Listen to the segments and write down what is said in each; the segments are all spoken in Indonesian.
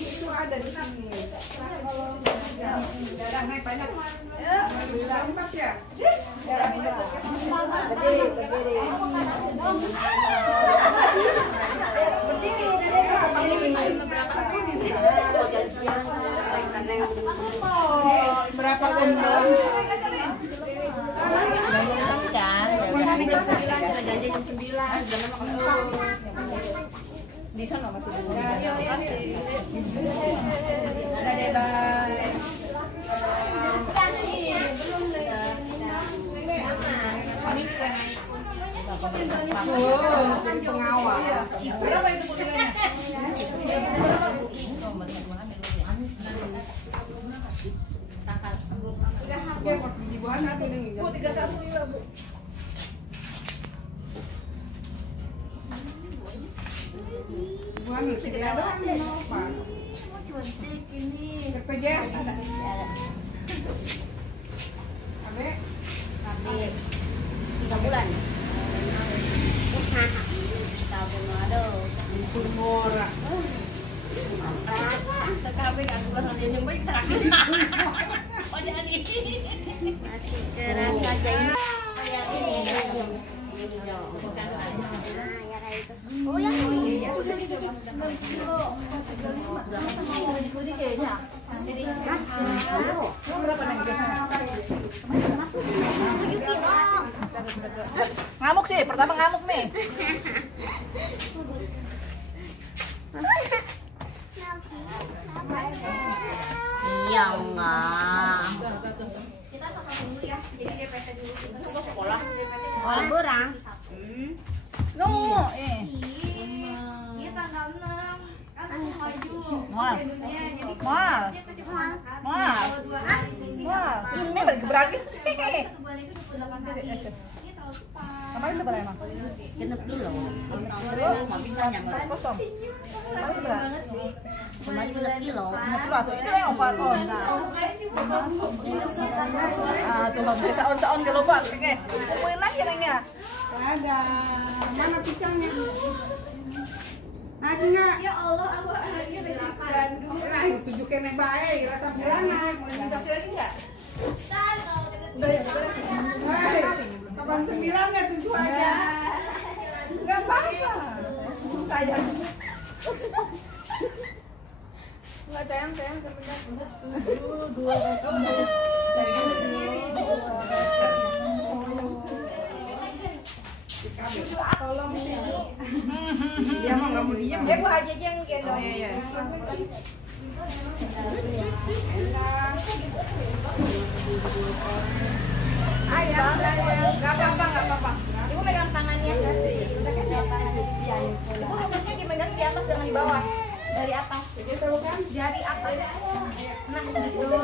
itu ada di sini. Dadah naik banyak. Empat ya. Berapa jam? Kita janji jam 9. Di sana masih ada. Terima kasih. Dadah, bye. Ini kita naik. Jadi pengawal. Berapa itu mobilnya? Udah hampir di buah satu nih. Bu 31 juga, Bu. Buah nih, tidak ada apa. Cantik ini. BPJS ada. Abe? Abe. 3 bulan. Aduh, Murah. TKB gak bulan yang baik sakit. Oh jangan ini. Masih keras aja ini. Yang ini. Bukan oh ya. Ngamuk sih, pertama ngamuk nih. Iya enggak. Kita sekolah dulu ya. Jadi DPT dulu. Kita sekolah. Oh, liburan. No, Ini tanggal 6. Kan maju. Mal. Mal. Mal. Mal. Terus ini balik berakhir sih. Satu bulan itu 28 hari. Ini terlalu cepat. Namanya seberapa emang? Genep kilo. Nggak bisa nyampe kosong. Paling seberapa? Kemarin genep kilo. Nggak tuh, itu yang opat on. Ah, tuh nggak bisa on kalau lupa. Oke, kumpulin lagi nengnya. Ada. Mana pisangnya? Ada nggak? Ya Allah, aku akhirnya dari Bandung. Nah, tujuh kene bae, rasa bulanan. Mau investasi lagi nggak? Kan kalau kita Udah ya, udah sih. Kapan 9 ya 7 aja. Nggak apa-apa. Saya. Nggak sayang sebentar. Dua. Dari kamu sendiri. Tolong dia mah nggak mau diem. Dia gua aja yang gendong. Oh iya. Ayo, nggak apa-apa. Ibu megang tangannya. Ibu rambutnya dipegang di atas, jangan di bawah. Dari atas. Dari atas. Nah, gitu.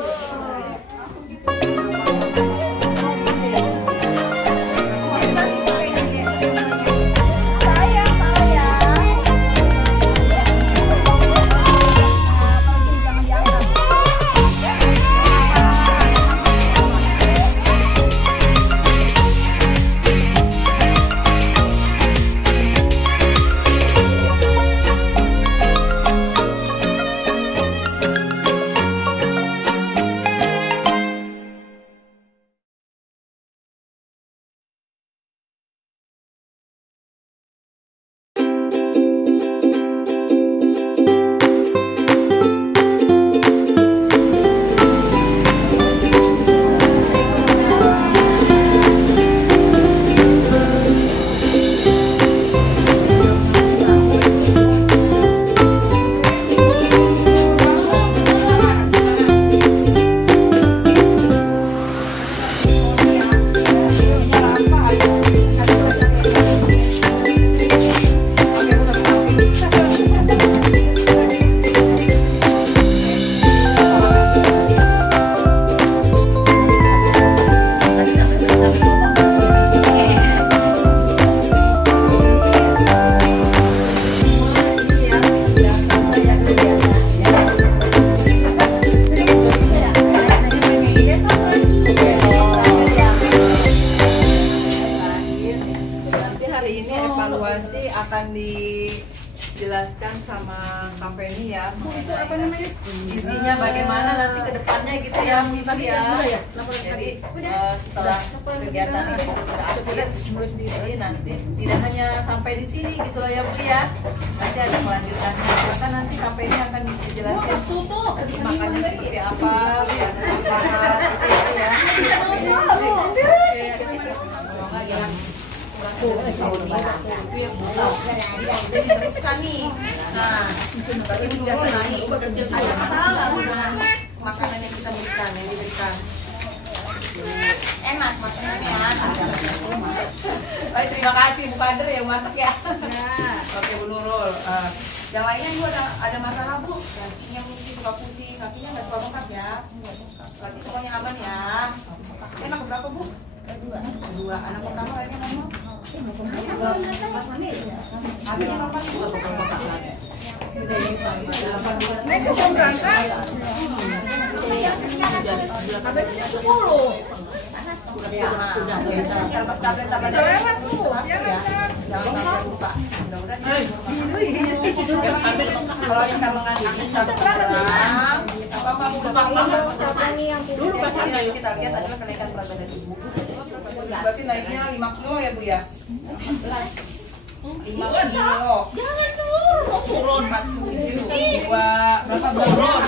isinya bagaimana nanti ke depannya gitu ya Mbak ya. Jadi setelah kegiatan ini berakhir, jadi nanti tidak hanya sampai di sini gitu loh ya Bu ya. Nanti ada kelanjutannya. Maka nanti sampai ini akan dijelaskan makannya seperti apa, ya seperti itu ya. Makanan yang kita berikan, yang diberikan enak makanannya. Baik, terima kasih Bu Kader yang masak ya. Oke Bu Nurul. Yang lainnya juga ada masalah Bu. Kakinya mungkin suka pusing, kakinya nggak suka bengkak ya. Lagi semuanya aman ya. Anak berapa Bu? Dua. Anak pertama kayaknya ngomong. Akhirnya kapan Bu? Naik ke jam berangkat. Katanya 10. Udah bisa. Udah lewat tuh. Silakan. Jangan lupa. Mudah-mudahan kalau kita mengaji apa dulu kita lihat adalah kenaikan berat badan ibu. Berarti naiknya 5 kilo ya Bu ya? 5 kilo. Jangan turun. 47. Berapa turun?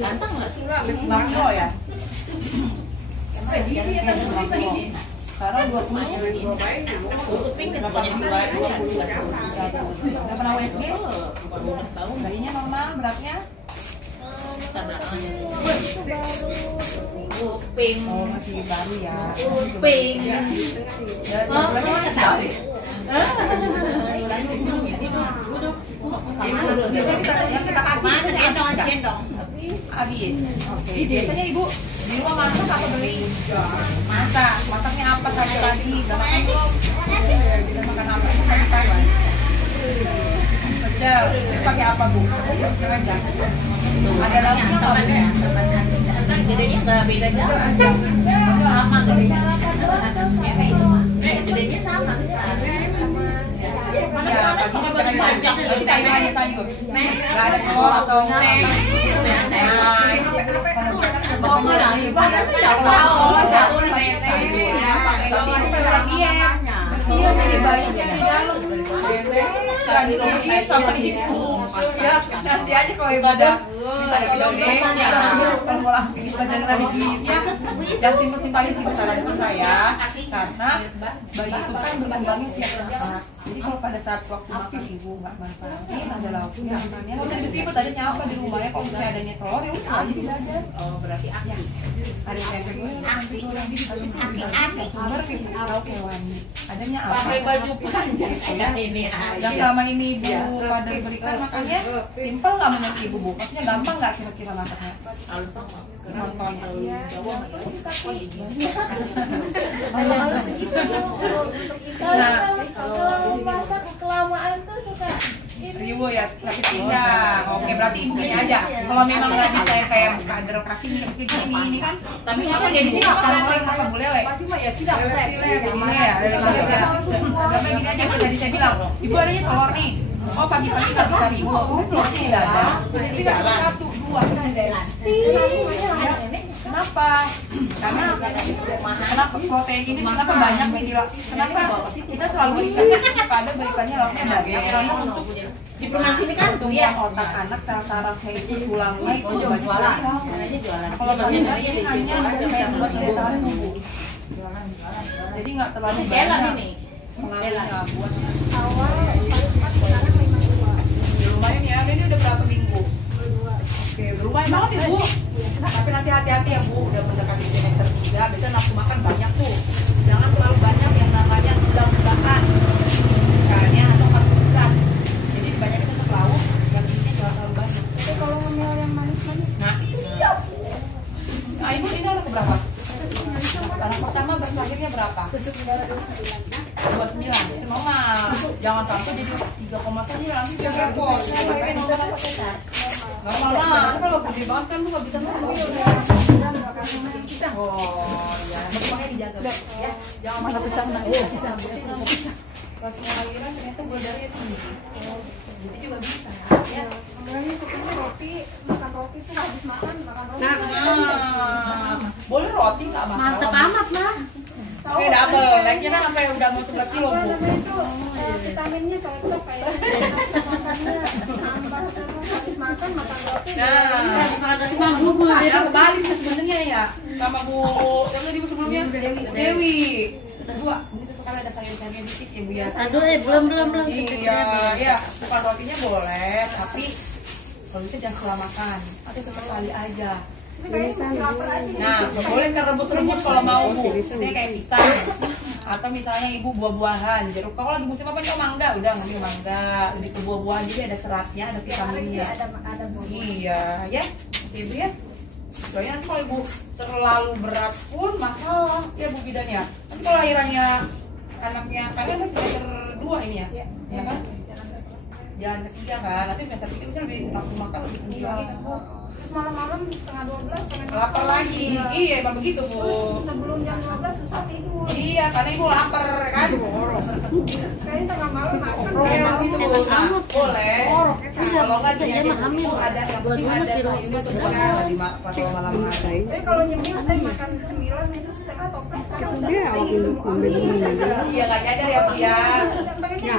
Ganteng nggak? 5 kilo ya? Sekarang 20. Tutupin kenapa jadi 2? Udah pernah USG? Bayinya normal beratnya? Uping. Oh masih baru ya. Uping. Duduk. Yang kita kasih gendong. Habis. Oke. Biasanya Ibu di rumah masak apa beli? Masak. Masaknya apa kayak tadi? Udah makan belum? Udah makan apa tadi? Pecel. Pakai apa Bu? Ada lauknya nggak Bu? Kan gedenya nggak beda jauh. Sama gedenya. Gedenya sama. Iya, pagi sayur. Nggak ada telur atau sama ibu ya nanti aja kalau ibadah badan bayinya yang simpel-simpelnya sih saran kita ya karena bayi itu kan berkembangnya tiap saat jadi kalau pada saat waktu makan ibu nggak manfaatin ada lauknya makannya kalau dari ibu tadi nyapa di rumah ya kalau misalnya adanya telur ya udah aja dibajar berarti aktif ada tempe aktif lauk hewani adanya apa pakai baju panjang kayak ini yang selama ini ibu pada berikan makannya simpel nggak menurut ibu Bu maksudnya gampang nggak kira-kira masaknya halus contohnya kalau masak kelamaan tuh suka ibu ya tapi tidak oke berarti ibunya aja kalau memang nggak bisa kayak kader kasih gini ini kan tapi apa jadi sih kalau orang apa boleh le ya tidak saya ini ya ada gini aja tadi saya bilang ibu adanya telur nih oh pagi-pagi nggak bisa ibu telurnya tidak ada tidak satu dua kenapa karena kenapa protein ini kenapa banyak nih kenapa kita selalu berikannya lauknya banyak karena untuk di perumahan sini kan dia otak anak saraf-sarafnya itu tulangnya itu banyak jualan kalau pasien hanya buat jualan jadi nggak terlalu banyak pengaruhnya buat awal paling 5 lumayan ya ini udah berapa minggu oke lumayan banget ibu tapi nanti hati-hati ya Bu udah mendekati semester 3 biasanya nafsu makan banyak tuh jangan terlalu banyak yang namanya budak-budakan makanya atau karbohidrat jadi dibanyakin untuk lauk yang isinya jangan terlalu banyak tapi kalau ngemil yang manis-manis nah iya nah ibu ini anak berapa? Anak pertama baru lahirnya berapa? 29 normal jangan sampai jadi 3,9 nanti dia repot normal lah kalau gede banget kan lu nggak bisa normal oh ya makanya dijaga ya jangan makan pisang nah pisang pas lahiran ternyata gula darahnya tinggi roti nggak masalah. Mantep amat lah. Oke, double. Naiknya kan sampai udah mau 11 kilo, Bu. Itu vitaminnya cocok kayak makannya tambah terus habis makan roti. Nah, Cuma bubur. ada kebalik tuh sebenarnya ya. Sama Bu, yang tadi Bu sebelumnya Dewi. Dua, ini sekali ada sayur-sayurnya dikit ya Bu ya. Aduh, belum. Iya, iya. Bukan rotinya boleh, tapi kalau itu jangan setelah makan. Nanti sesekali aja. Nah, nggak boleh kan rebut-rebut kalau mau Bu. Ini kayak pisang. Atau misalnya Ibu buah-buahan, jeruk. Kalau lagi musim apa nih? Mangga, udah ngambil mangga. Lebih ke buah-buahan jadi ada seratnya, ada vitaminnya. Iya, ya. Ibu ya. Soalnya nanti kalau Ibu terlalu berat pun masalah ya Bu bidan ya. Nanti kalau lahirannya anaknya kalian kan semester 2 ini ya, ya kan? Jalan ketiga kan, nanti semester 3 bisa lebih langsung makan lebih tinggi lagi kan Bu. Malam-malam setengah 12 pengen Lapar lagi, iya emang begitu Bu. sebelum jam 12 susah tidur. Iya, karena Ibu lapar kan. Kayaknya tengah malam makan. Emang gitu Bu. Nah, boleh. Kalau nggak gini aja Bu, hamil. ada yang penting ada sayurnya sebenarnya di kalau malam ada. Tapi kalau nyemil saya makan cemilan itu setengah toples kan udah. Iya nggak nyadar ya Bu ya. Pengennya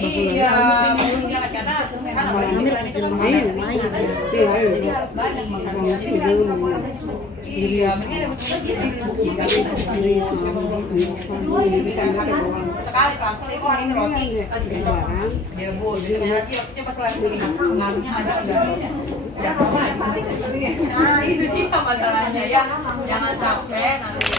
Iya, maksudnya karena kan apalagi cemilan itu kan jadi harus banyak makannya. Jadi nggak boleh cuma iya, mendingan yang sekali langsung itu hari ini roti. Ya Bu, jadi lagi rotinya pas lagi pengaruhnya ada enggak? Ya, nah itu dia masalahnya ya. Jangan sampai nanti.